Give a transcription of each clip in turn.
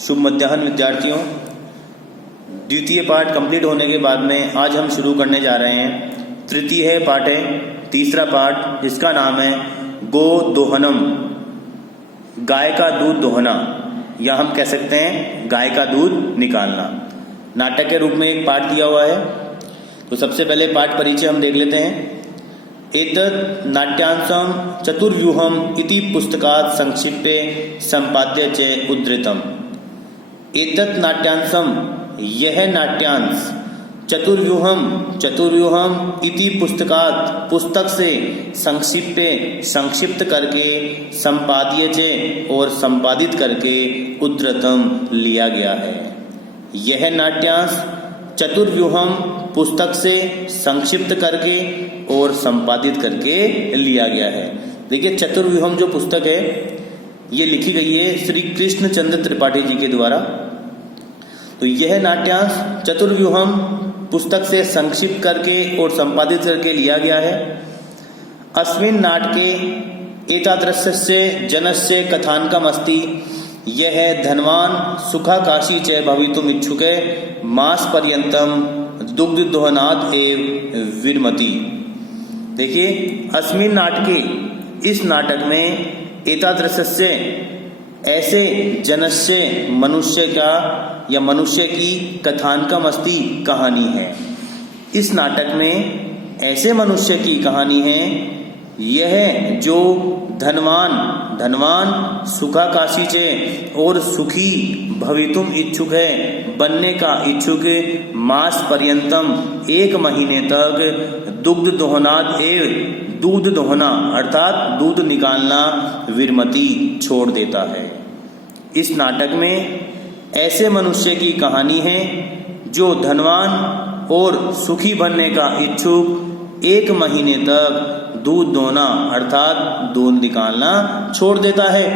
शुभ मध्याह्न विद्यार्थियों। द्वितीय पाठ कंप्लीट होने के बाद में आज हम शुरू करने जा रहे हैं तृतीय पाठ है, तीसरा पाठ, जिसका नाम है गो दोहनम, गाय का दूध दोहना, या हम कह सकते हैं गाय का दूध निकालना। नाटक के रूप में एक पाठ दिया हुआ है। तो सबसे पहले पाठ परिचय हम देख लेते हैं। एतत् नाट्यांशम चतुर्व्यूहम इति पुस्तकात् संक्षिप्ते संपाद्य च उद्धृतम्। एतत् नाट्यांशम, यह नाट्यांश, चतुर्व्यूहम इति पुस्तकात्, पुस्तक से, संक्षिप्ते, संक्षिप्त करके, संपाद्य च, और संपादित करके, उद्धृतम, लिया गया है। यह नाट्यांश चतुर्व्यूहम, पुस्तक से संक्षिप्त करके और संपादित करके लिया गया है। देखिए, चतुर्व्यूहम जो पुस्तक है ये लिखी गई है श्री कृष्ण चंद्र त्रिपाठी जी के द्वारा। तो यह नाट्यांश चतुर्व्यूहम पुस्तक से संक्षिप्त करके और संपादित करके लिया गया है। अस्मिन् नाटके एतादृशस्य जनस्य कथानकम् अस्ति। यह धनवान सुखाकाशी च भवितुम् इच्छुके मास पर्यंतम दुग्ध दोहनात् एव विरमति। देखिए, अस्मिन् नाटके, इस नाटक में, एतादृशस्य, ऐसे, जनस्य, मनुष्य का या मनुष्य की, कथानकम् अस्ति, कहानी है। इस नाटक में ऐसे मनुष्य की कहानी है। यह जो धनवान सुखाकाशी चे, और सुखी भवितुम इच्छुक है, बनने का इच्छुक, मास पर्यंतम, 1 महीने तक, दुग्ध दोहनात् एव, दूध दोहना अर्थात दूध निकालना, विरमति, छोड़ देता है। इस नाटक में ऐसे मनुष्य की कहानी है जो धनवान और सुखी बनने का इच्छुक 1 महीने तक दूध दोहना अर्थात दूध निकालना छोड़ देता है।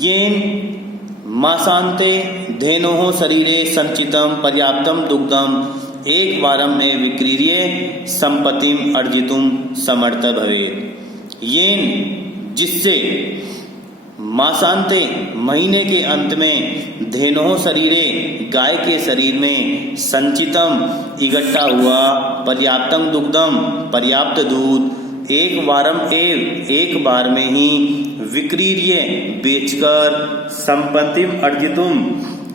येन मासान्ते धेनोः शरीरे संचितम पर्याप्तम दुग्धम 1 वारम में विक्रीर्य संपत्तिम अर्जितुम समर्थ भवेत्। येन, जिससे, मासान्ते, महीने के अंत में, धेनोः शरीरे, गाय के शरीर में, संचितम, इकट्ठा हुआ, पर्याप्तम दुग्धम, पर्याप्त दूध, 1 वारम एव, 1 बार में ही, विक्रीर्य, बेचकर, संपत्तिम अर्जितुम,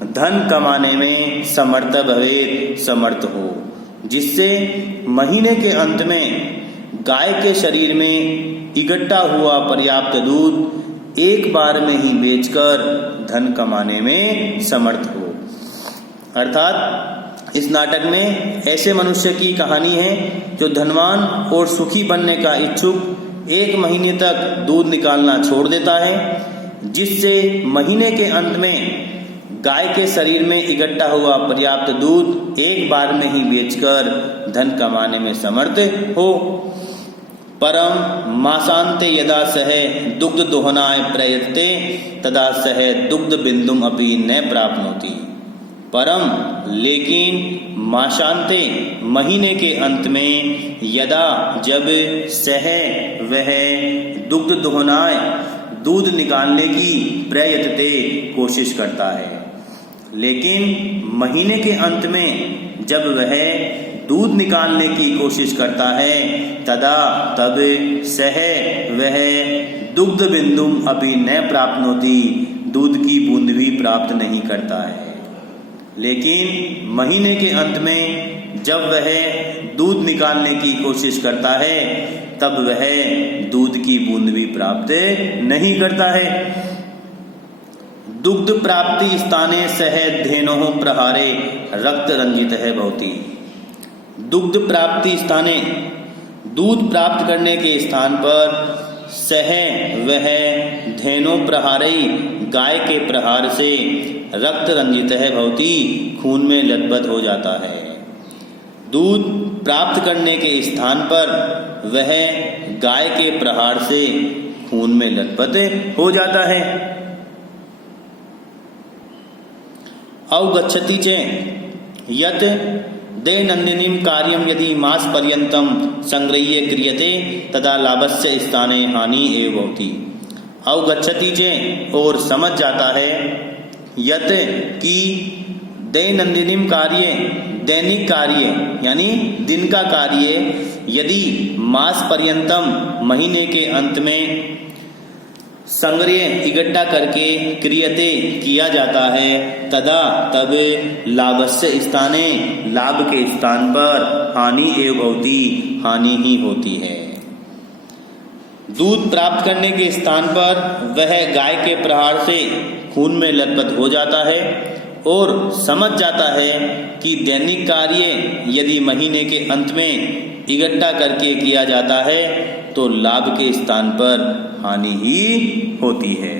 धन कमाने में, समर्थ भवे, समर्थ हो। जिससे महीने के अंत में गाय के शरीर में इकट्ठा हुआ पर्याप्त दूध 1 बार में ही बेचकर धन कमाने में समर्थ हो। अर्थात इस नाटक में ऐसे मनुष्य की कहानी है जो धनवान और सुखी बनने का इच्छुक 1 महीने तक दूध निकालना छोड़ देता है, जिससे महीने के अंत में गाय के शरीर में इकट्ठा हुआ पर्याप्त दूध 1 बार में ही बेचकर धन कमाने में समर्थ हो। परम मासान्ते यदा सह दुग्ध दोहनाय प्रयत्ते तदा सह दुग्ध बिंदुम अपि न प्राप्नोति। परम, लेकिन, मासान्ते, महीने के अंत में, यदा, जब, सह, वह, दुग्ध दोहनाय, दूध निकालने की, प्रयत्ते, कोशिश करता है, लेकिन महीने के अंत में जब वह दूध निकालने की कोशिश करता है, तदा, तब, सह, वह, दुग्ध बिंदुम अपि न प्राप्नोति, दूध की बूंद भी प्राप्त नहीं करता है। लेकिन महीने के अंत में जब वह दूध निकालने की कोशिश करता है, तब वह दूध की बूंद भी प्राप्त नहीं करता है। दुग्ध प्राप्ति स्थाने सह धेनोः प्रहारे रक्त रंजित है भवति। दुग्ध प्राप्ति स्थाने, दूध प्राप्त करने के स्थान पर, सह, वह, धेनो प्रहारे, गाय के प्रहार से, रक्त रंजित है भवति, खून में लथपथ हो जाता है। दूध प्राप्त करने के स्थान पर वह गाय के प्रहार से खून में लथपथ हो जाता है। अवगच्छति च यत् दैनन्दिनीं कार्यं यदि मास पर्यन्तं संगृह्य क्रियते तदा लाभस्य स्थाने हानि एव भवति। अवगच्छति चे और समझ जाता है, यत कि दैनंदिनीम कार्य दैनिक कार्य यानी दिन का कार्य यदि मास पर्यंतम महीने के अंत में संग्रह इकट्ठा करके क्रियते किया जाता है, तदा तब लाभस्य स्थाने लाभ के स्थान पर हानि एव भवति हानि ही होती है। दूध प्राप्त करने के स्थान पर वह गाय के प्रहार से खून में लथपथ हो जाता है और समझ जाता है कि दैनिक कार्य यदि महीने के अंत में इकट्ठा करके किया जाता है तो लाभ के स्थान पर हानि ही होती है।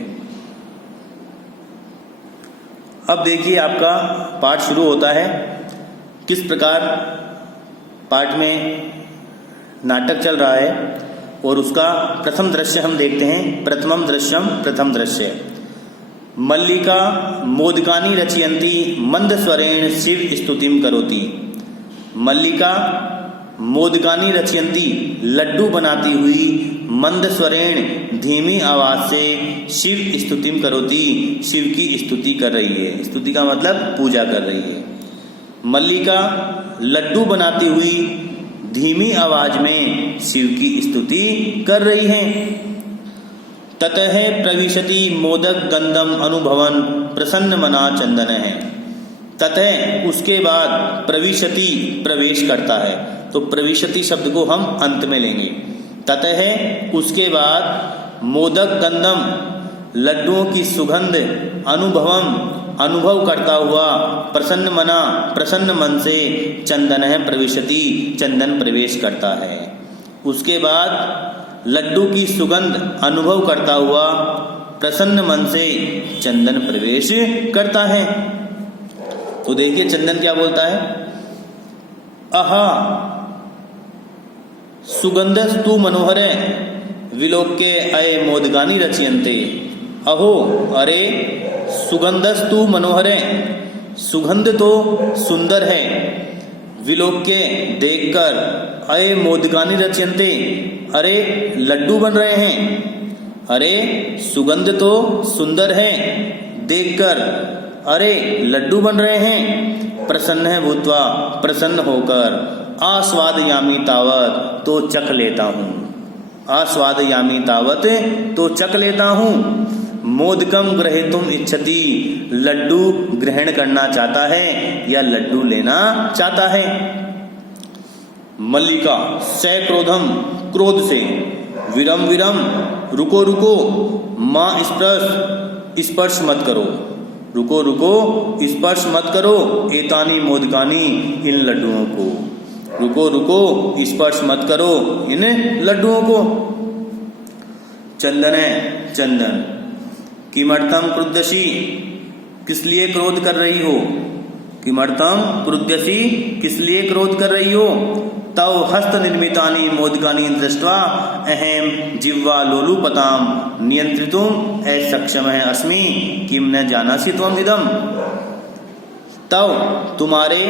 अब देखिए आपका पाठ शुरू होता है। किस प्रकार पाठ में नाटक चल रहा है और उसका प्रथम दृश्य हम देखते हैं। प्रथमम दृश्यम प्रथम दृश्य। मल्लिका मोदकानि रचयन्ती मंद स्वरेण शिव स्तुतिम करोति। मल्लिका मोदकानि रचयन्ती लड्डू बनाती हुई मंद स्वरेण धीमी आवाज से शिव स्तुतिम करोति शिव की स्तुति कर रही है। स्तुति का मतलब पूजा कर रही है। मल्लिका लड्डू बनाती हुई धीमी आवाज में शिव की स्तुति कर रही है। ततः प्रविशति मोदक गंधम अनुभवन प्रसन्न मना चंदन है। ततः उसके बाद प्रविशति प्रवेश करता है, तो प्रविशति शब्द को हम अंत में लेंगे। ततः उसके बाद मोदक गंधम लड्डुओं की सुगंध अनुभवम अनुभव करता हुआ प्रसन्न मना प्रसन्न मन से चंदन है प्रविशति चंदन प्रवेश करता है। उसके बाद लड्डू की सुगंध अनुभव करता हुआ प्रसन्न मन से चंदन प्रवेश करता है। तो देखिए चंदन क्या बोलता है। अहा सुगंधस्तु मनोहर विलोक्य अय मोदगानि रचयन्ते। अहो अरे सुगंधस्तु मनोहर सुगंध तो सुंदर है, विलोक्य देखकर अय मोदगानि रचयन्ते अरे लड्डू बन रहे हैं। अरे सुगंध तो सुंदर है, देखकर अरे लड्डू बन रहे हैं। प्रसन्न है भूत्वा प्रसन्न होकर आस्वादयामी तावत तो चख लेता हूँ। आस्वादयामी तावत तो चख लेता हूँ। मोदकम ग्रहीतुम इच्छति लड्डू ग्रहण करना चाहता है या लड्डू लेना चाहता है। मल्लिका सक्रोधम क्रोध से विरम विरम रुको रुको माँ स्पर्श मत करो। रुको रुको स्पर्श मत करो एतानी मोदकानी इन लड्डुओं को। रुको रुको स्पर्श मत करो इन लड्डुओं को। चंदन है चंदन। किमर्थम क्रुद्धसी किस लिए क्रोध कर रही हो। किमर्थम क्रुद्धसी किस लिए क्रोध कर रही हो। तव हस्त निर्मितानि मोदकानि दृष्ट्वा अहम जिह्वा लोलुपताम नियंत्रितुम असक्षमः अस्मि किम न जानासि त्वम इदम। तव तुम्हारे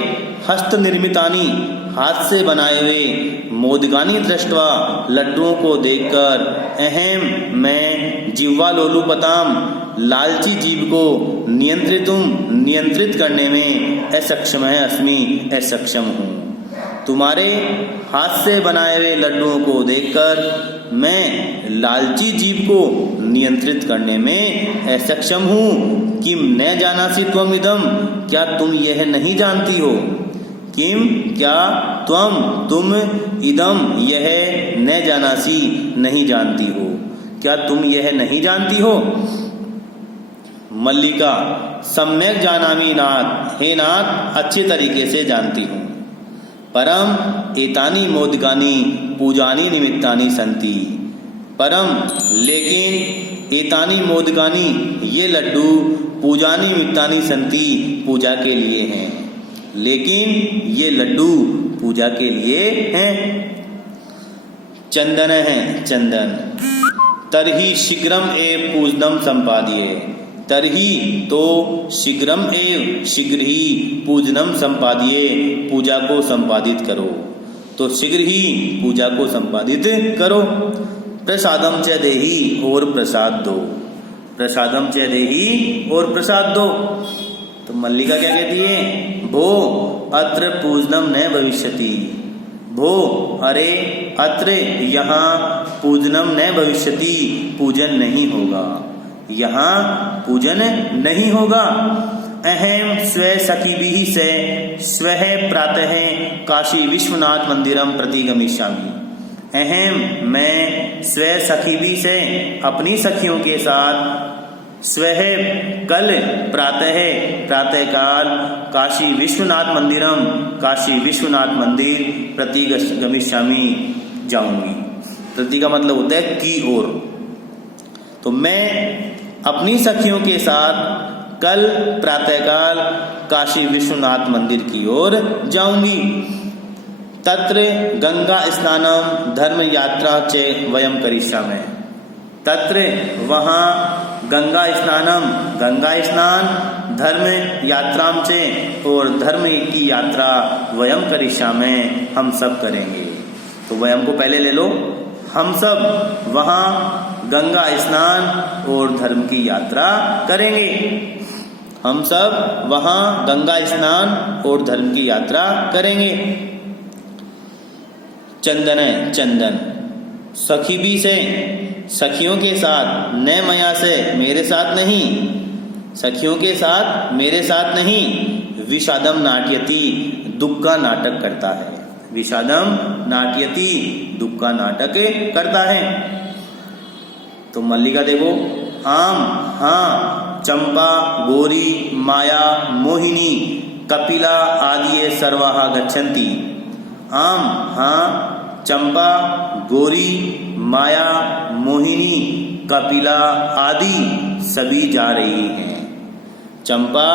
हस्त निर्मितानि हाथ से बनाए हुए मोदकानि दृष्ट्वा लड्डुओं को देखकर अहम मैं जिह्वा लोलुपताम लालची जीव को नियंत्रित करने में असक्षम है अस्मि असक्षम हूँ। तुम्हारे हाथ से बनाए हुए लड्डुओं को देखकर मैं लालची जीव को नियंत्रित करने में असक्षम हूँ। किम न जानासि त्वम इदम क्या तुम यह नहीं जानती हो। किम क्या तुम इदम यह न जानासी नहीं जानती हो। क्या तुम यह नहीं जानती हो। मल्लिका सम्यक जानामि नाथ हे नाथ अच्छे तरीके से जानती हूँ। परम एतानी मोदकानि पूजानी निमित्तानि संति। परम लेकिन एतानी मोदकानि ये लड्डू पूजानी निमित्तानि संति पूजा के लिए हैं। लेकिन ये लड्डू पूजा के लिए हैं। चंदन है चंदन। तरही शीघ्रम एव पूजनम संपाद्ये। तरही तो शीघ्रम एव शीघ्र ही पूजनम संपाद्ये पूजा को संपादित करो। तो शीघ्र ही पूजा को संपादित करो। प्रसादम च देहि, और प्रसाद दो। प्रसादम च देहि, और प्रसाद दो। तो मल्लिका क्या कहती है? भो अत्र पूजनम न भविष्यति। भो अरे, अत्र यहाँ, पूजनम न भविष्यति, पूजन नहीं होगा। यहाँ पूजन नहीं होगा। अहम स्व सखीभिः से स्वः प्रातः काशी विश्वनाथ मंदिरम प्रति गमिष्यामि। अहम मैं स्व सखीभिः से अपनी सखियों के साथ स्वः कल प्रातः प्रातःकाल काशी विश्वनाथ मंदिरम काशी विश्वनाथ मंदिर प्रति गमिष्यामि जाऊंगी। प्रति का मतलब होता है की ओर। तो मैं अपनी सखियों के साथ कल प्रातःकाल काशी विश्वनाथ मंदिर की ओर जाऊंगी। तत्र गंगा स्नानम धर्म यात्रा च वयम करिष्यामः। तत्र वहाँ गंगा स्नानम गंगा स्नान, धर्म यात्राम च और धर्म की यात्रा वयम करिष्यामः हम सब करेंगे। तो वयम को पहले ले लो। हम सब वहाँ गंगा स्नान और धर्म की यात्रा करेंगे। हम सब वहाँ गंगा स्नान और धर्म की यात्रा करेंगे। चंदन चंदन, सखीभिः से सखियों के साथ, न मया से मेरे साथ नहीं, सखियों के साथ मेरे साथ नहीं। विषादम नाट्यति, दुख का नाटक करता है। विषादम नाट्यति, दुख का नाटक करता है। तो मल्लिका देखो, आम हाँ, चंपा गौरी माया मोहिनी कपिला आदि सर्वाः गच्छन्ति। आम हाँ, चंपा गौरी माया मोहिनी कपिला आदि सभी जा रही हैं। चंपा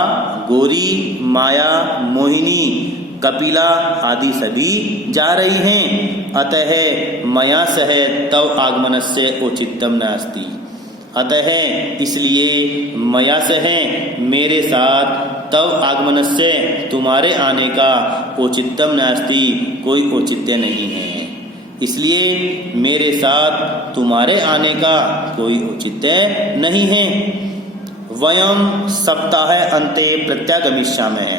गौरी माया मोहिनी कपिला आदि सभी जा रही हैं। अतः मया सह तव आगमनस्य औचित्यम नास्ति। अतः इसलिए मया सह मेरे साथ तव आगमनस्य तुम्हारे आने का औचित्यम नास्ति कोई औचित्य नहीं है। इसलिए मेरे साथ तुम्हारे आने का कोई औचित्य नहीं है। वयम सप्ताह अन्ते प्रत्यागमिष्यामः।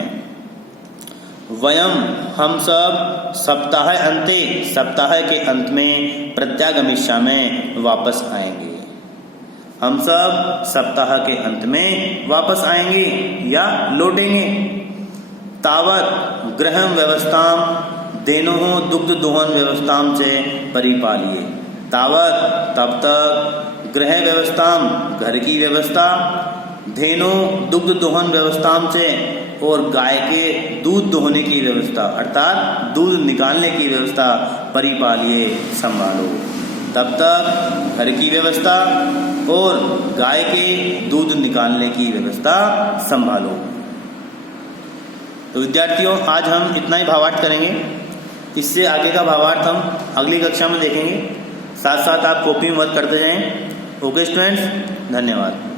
वयम हम सब सप्ताह अन्ते सप्ताह के अंत में प्रत्यागमिष्यामः वापस आएंगे। हम सब सप्ताह के अंत में वापस आएंगे या लौटेंगे। तावत गृहं व्यवस्थां धेनोः दुग्ध दोहन व्यवस्थां च परिपाल्ये। तावत तब तक गृह व्यवस्थां घर की व्यवस्था, धेनो दुग्ध दोहन व्यवस्थां च और गाय के दूध दोहने की व्यवस्था अर्थात दूध निकालने की व्यवस्था परिपाल्ये संभालो। तब तक घर की व्यवस्था और गाय के दूध निकालने की व्यवस्था संभालो। तो विद्यार्थियों, आज हम इतना ही भावार्थ करेंगे। इससे आगे का भावार्थ हम अगली कक्षा में देखेंगे। साथ साथ आप कॉपी में मत करते जाएं। ओके स्टूडेंट्स, धन्यवाद।